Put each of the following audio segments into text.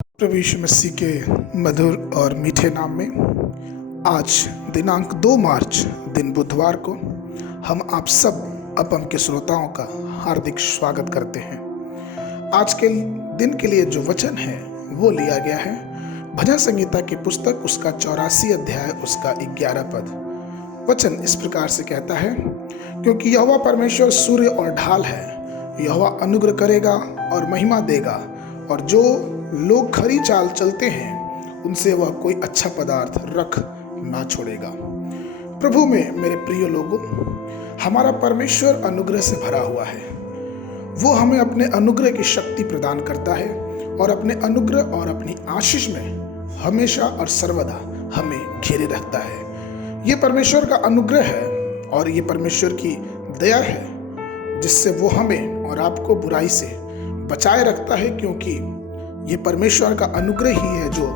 प्रभु यीशु मसीह के मधुर और मीठे नाम में आज दिनांक 2 मार्च दिन बुधवार को हम आप सब अपम के श्रोताओं का हार्दिक स्वागत करते हैं। आज के दिन के लिए जो वचन है वो लिया गया है भजन संहिता की पुस्तक उसका 84 अध्याय उसका 11 पद। वचन इस प्रकार से कहता है, क्योंकि यहोवा परमेश्वर सूर्य और ढाल है, यहोवा अनुग्रह करेगा और महिमा देगा, और जो लोग खरी चाल चलते हैं उनसे वह कोई अच्छा पदार्थ रख ना छोड़ेगा। प्रभु में मेरे प्रिय लोगों, हमारा परमेश्वर अनुग्रह से भरा हुआ है। वो हमें अपने अनुग्रह की शक्ति प्रदान करता है और अपने अनुग्रह और अपनी आशीष में हमेशा और सर्वदा हमें घेरे रखता है। ये परमेश्वर का अनुग्रह है और ये परमेश्वर की दया है, जिससे वो हमें और आपको बुराई से बचाए रखता है, क्योंकि ये परमेश्वर का अनुग्रह ही है जो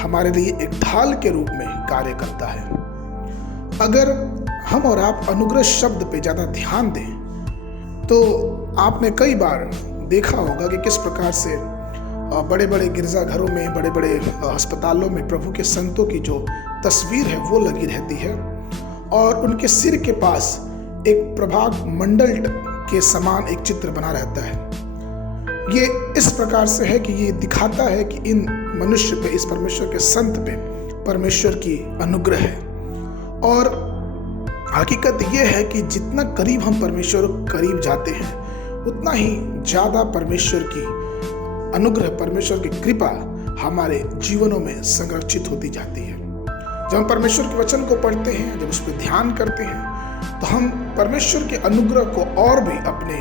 हमारे लिए एक ढाल के रूप में कार्य करता है। अगर हम और आप अनुग्रह शब्द पे ज्यादा ध्यान दें तो आपने कई बार देखा होगा कि किस प्रकार से बड़े बड़े गिरजाघरों में, बड़े बड़े अस्पतालों में प्रभु के संतों की जो तस्वीर है वो लगी रहती है और उनके सिर के पास एक प्रभाग मंडल के समान एक चित्र बना रहता है। ये इस प्रकार से है कि ये दिखाता है कि इन मनुष्य पे, इस परमेश्वर के संत पे परमेश्वर की अनुग्रह है। और हकीकत ये है कि जितना करीब हम परमेश्वर करीब जाते हैं उतना ही ज्यादा परमेश्वर की अनुग्रह, परमेश्वर की कृपा हमारे जीवनों में संरक्षित होती जाती है। जब हम परमेश्वर के वचन को पढ़ते हैं, जब उस पर ध्यान करते हैं, तो हम परमेश्वर के अनुग्रह को और भी अपने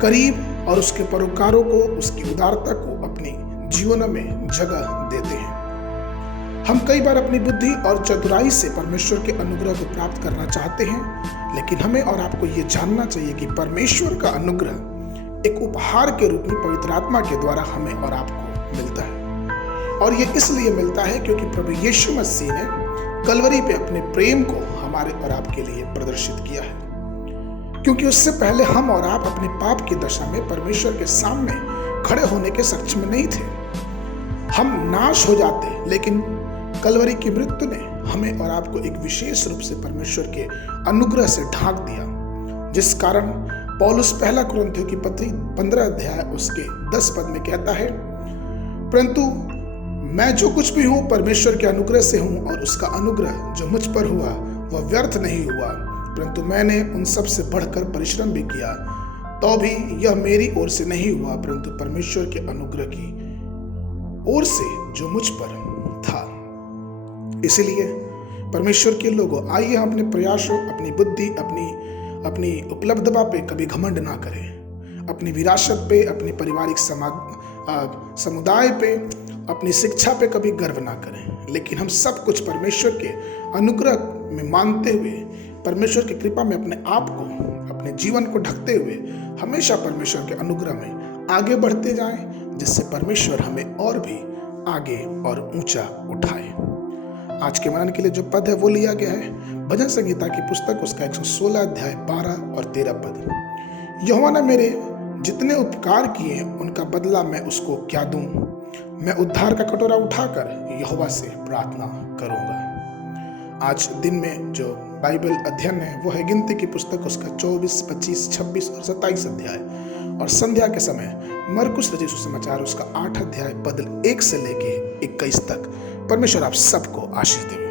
करीब और उसके परोपकारों को, उसकी उदारता को अपने जीवन में जगह देते हैं। हम कई बार अपनी बुद्धि और चतुराई से परमेश्वर के अनुग्रह को प्राप्त करना चाहते हैं, लेकिन हमें और आपको ये जानना चाहिए कि परमेश्वर का अनुग्रह एक उपहार के रूप में पवित्र आत्मा के द्वारा हमें और आपको मिलता है। और ये इसलिए मिलता है क्योंकि प्रभु यीशु मसीह ने कलवरी पे अपने प्रेम को हमारे और आपके लिए प्रदर्शित किया है। क्योंकि उससे पहले हम और आप अपने पाप की दशा में परमेश्वर के सामने खड़े होने के सक्षम नहीं थे। हम नाश हो जाते, लेकिन कलवरी की मृत्यु ने हमें और आपको एक विशेष रूप से परमेश्वर के अनुग्रह से ढांक दिया, जिस कारण पौलुस पहला कुरिन्थियों की पत्री 15 अध्याय उसके 10 पद में कहता है, परंतु मैं जो कुछ भी हूं परमेश्वर के अनुग्रह से हूं, और उसका अनुग्रह जो मुझ पर हुआ वह व्यर्थ नहीं हुआ, परंतु मैंने उन सब से बढ़कर परिश्रम भी किया, तो भी यह मेरी ओर से नहीं हुआ, परंतु परमेश्वर के अनुग्रह की ओर से जो मुझ पर था। इसलिए परमेश्वर के लोगों, आइए हम अपने प्रयासों, अपनी बुद्धि, अपनी उपलब्धता पे कभी घमंड ना करें, अपनी विरासत पे, अपनी पारिवारिक समुदाय पे, अपनी शिक्षा पे कभी गर्व ना करें, लेकिन हम सब कुछ परमेश्वर के अनुग्रह में मानते हुए, परमेश्वर की कृपा में अपने आप को, अपने जीवन को ढकते हुए हमेशा परमेश्वर के अनुग्रह में आगे बढ़ते जाएं, जिससे परमेश्वर हमें और भी आगे और ऊंचा उठाए। आज के मनन के लिए जो पद है वो लिया गया है भजन संहिता की पुस्तक उसका 116 अध्याय 12 और 13 पद। यहोवा ने मेरे जितने उपकार किए उनका बदला मैं उसको क्या दूं, मैं उद्धार का कटोरा उठाकर यहोवा से प्रार्थना करूंगा। आज दिन में जो बाइबल अध्ययन है वो है गिनती की पुस्तक उसका 24, 25, 26 और 27 अध्याय, और संध्या के समय मरकुस रचित सुसमाचार उसका 8 अध्याय पद 1 से लेके 21 तक। परमेश्वर आप सबको आशीष दे।